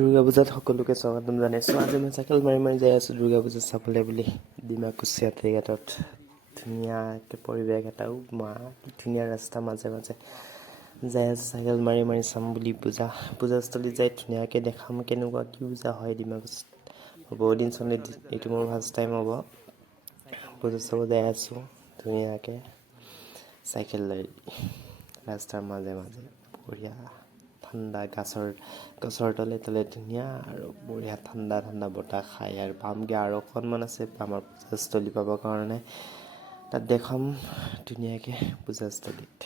দুৰ্গা পূজাত সকলোকে স্বাগতম জনাইছোঁ। আজি মই চাইকেল মাৰি যাই আছোঁ দুৰ্গা পূজা চাবলৈ বুলি ডিমাকুছিয়া টিকেটত। ধুনীয়াকৈ পৰিৱেশ এটাও কি ধুনীয়া ৰাস্তা মাজে মাজে যাই আছোঁ চাইকেল মাৰি চাম বুলি পূজাস্থলীত যাই ধুনীয়াকৈ দেখাম কেনেকুৱা কি পূজা হয় ডিমাকুছিত। বহুত দিন চলে, এইটো মোৰ ফাৰ্ষ্ট টাইম হ'ব। পূজা চাব যাই আছোঁ ধুনীয়াকৈ চাইকেল লৈ ৰাস্তাৰ মাজে মাজে বঢ়িয়া ঠাণ্ডা গছৰ তলে ধুনীয়া আৰু বঢ়িয়া ঠাণ্ডা বতাহ খাই আৰু পামগৈ আৰু অকণমান আছে আমাৰ পূজাস্থলী পাবৰ কাৰণে। তাত দেখাম ধুনীয়াকৈ পূজাস্থলীত।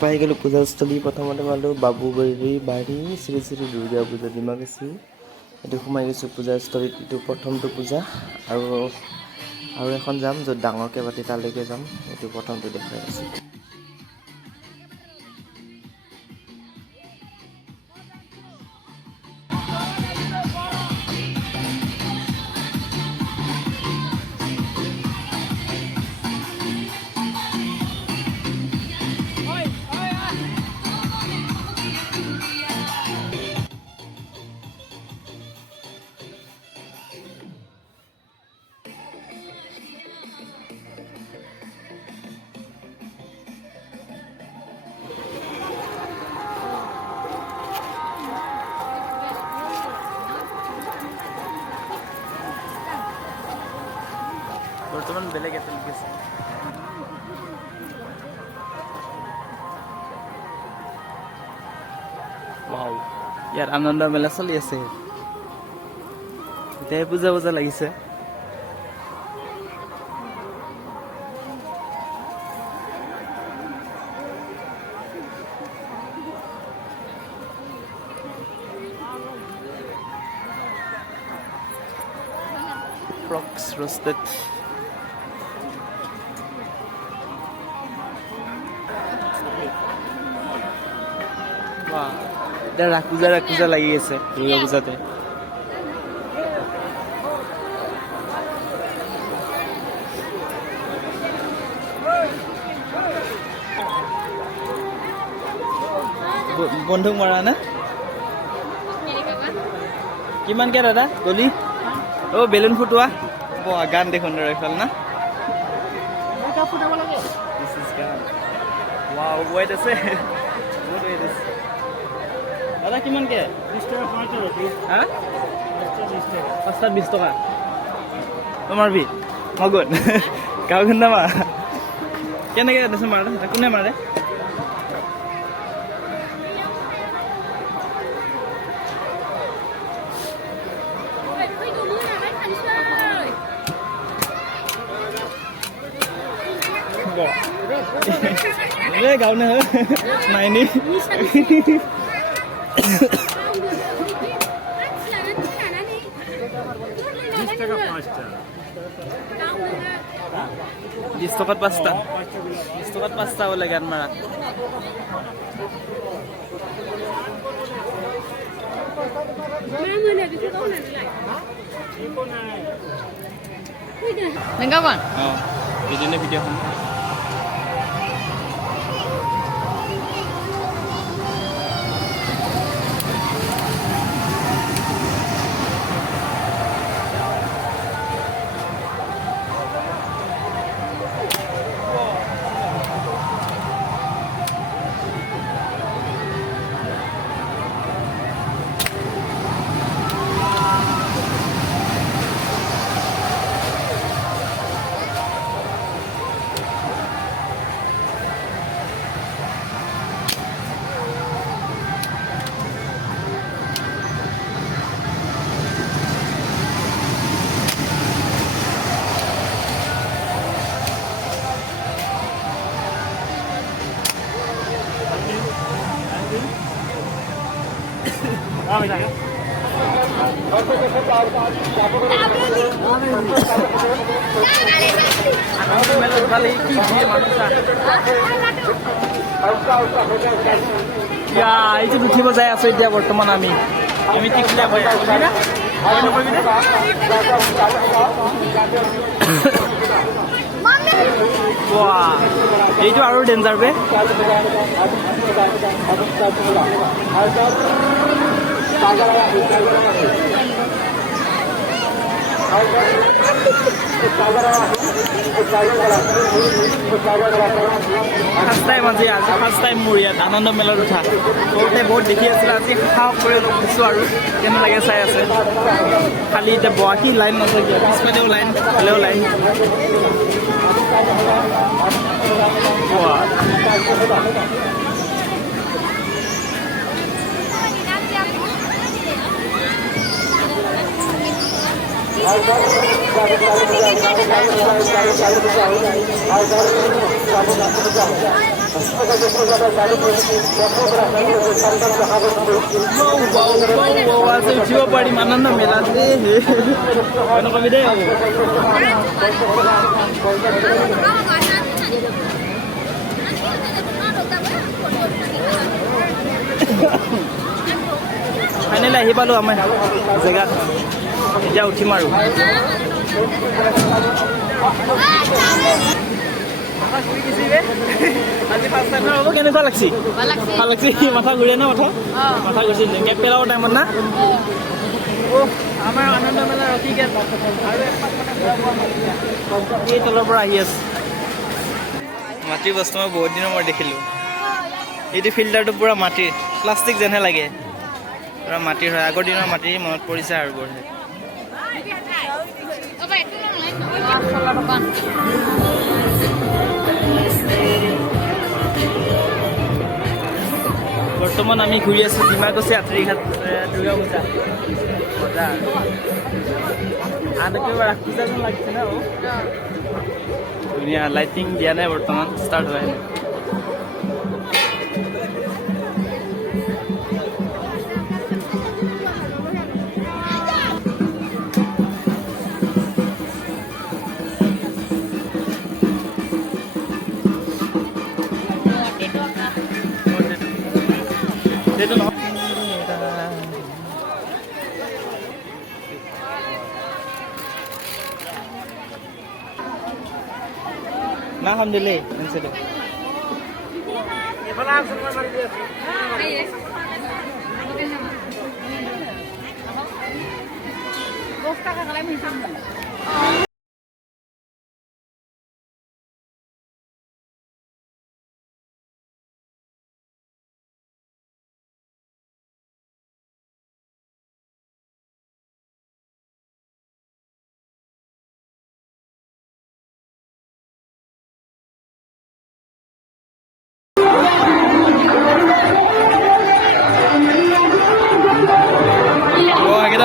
পাই গ'লোঁ পূজাস্থলী। প্ৰথমতে পালোঁ বাবুবাৰী শ্ৰী শ্ৰী দুৰ্গা পূজা ডিমাকুছী। এইটো সোমাই গৈছোঁ পূজাস্থলীত। এইটো প্ৰথমটো পূজা আৰু এখন যাম য'ত ডাঙৰকৈ পাতি তালৈকে যাম। এইটো প্ৰথমটো দেখুৱাই আছোঁ। বৰ্তমান বেলেগ এটা লিখিছে। ইয়াত আনন্দ মেলা চলি আছে। এতিয়াই পূজা লাগিছে। Frogs roasted. ৰাস পূজা লাগি আছে দুৰ্গা পূজাতে। বন্ধুক মৰা না কিমানকে দাদা গলি? বেলুন ফুটোৱা গান দেখোন এইফাল না ৱেট আছে দাদা কিমানকে? 5টা 20 টকা। মাৰবি মগন গাঁও খুন্দা কেনেকৈ দেচোন মাৰে? কোনে মাৰে? গাঁও নে নাইনি বিশ টকাত 5টা। 20 টকাত 5টা বোলে গান মাৰা। ভিডিঅ'খন এইটো উঠিব যাই আছো এতিয়া বৰ্তমান আমি এইটো আৰু ডেঞ্জাৰ বে ফাৰ্ষ্ট টাইম আজি ফাৰ্ষ্ট টাইম মোৰ ইয়াত আনন্দ মেলাত উঠা সৰুতে বহুত দেখি আছিলোঁ আজি সাহস কৰি উঠিছোঁ আৰু কেনে লাগে চাই আছে খালি এতিয়া বহাকি লাইন নাথাকে পিছফালেও লাইন ফালেও লাইন উঠিব পাৰিম আনন্দ মেলাত কবিতাই হ'ব ফাইনেলি আহি পালোঁ আমাৰ জেগাত এতিয়া উঠিম আৰু আজি ফাৰ্ষ্ট টাইম হ'ব কেনেকুৱা লাগছি ভাল লাগছি মাথা ঘূৰে না মাথা ঘূৰিছে গেট পেলাবৰ টাইমত না আমাৰ আনন্দ মেলা ৰখি গেট আৰু এই তলৰ পৰা আহি আছে মাটিৰ বস্তু মই বহুত দিনৰ মই দেখিলোঁ এইটো ফিল্টাৰটো পূৰা মাটিৰ প্লাষ্টিক যেনহে লাগে পূৰা মাটিৰ হয় আগৰ দিনৰ মাটিৰ মনত পৰিছে আৰু বঢ়ে বৰ্তমান আমি ঘূৰি আছোঁ ডিমাকুছী আত্ৰিঘাট দুৰ্গা পূজা বজাৰ আনকি ৰাস পূজা যেন লাগিছে ন ধুনীয়া লাইটিং দিয়া নাই বৰ্তমান ষ্টাৰ্ট হোৱাই নাই না খাম দিলে এনসেলো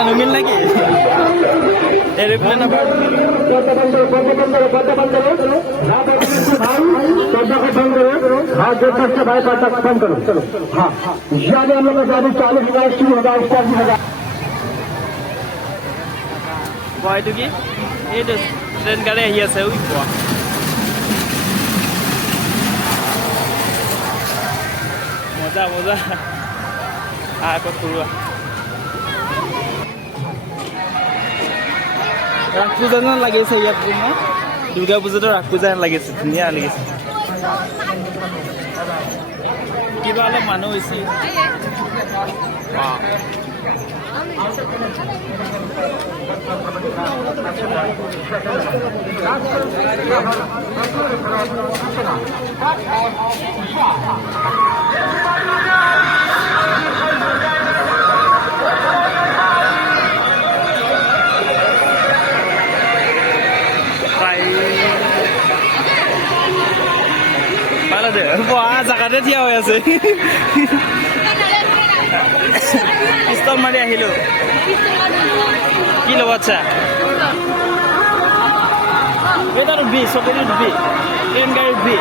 নুমিল নাকি এৰোপ্লেন আবাৰ এইটো কি এইটো ট্ৰেইন গাড়ী আহি আছে মজা মজা আকৌ ফুৰোৱা ৰাস পূজা যেন লাগিছে ইয়াত দুৰ্গা পূজাতো ৰাস পূজা যেন লাগিছে ধুনীয়া লাগিছে কিবা অলপ মানুহ হৈছে জাগাতে থিয়া হৈ আছে পিষ্টল মাৰি আহিলো কি ল'ব আচ্ছা এটা উঠবি চকেৰি উঠবি ট্ৰেইন গাড়ী উঠবি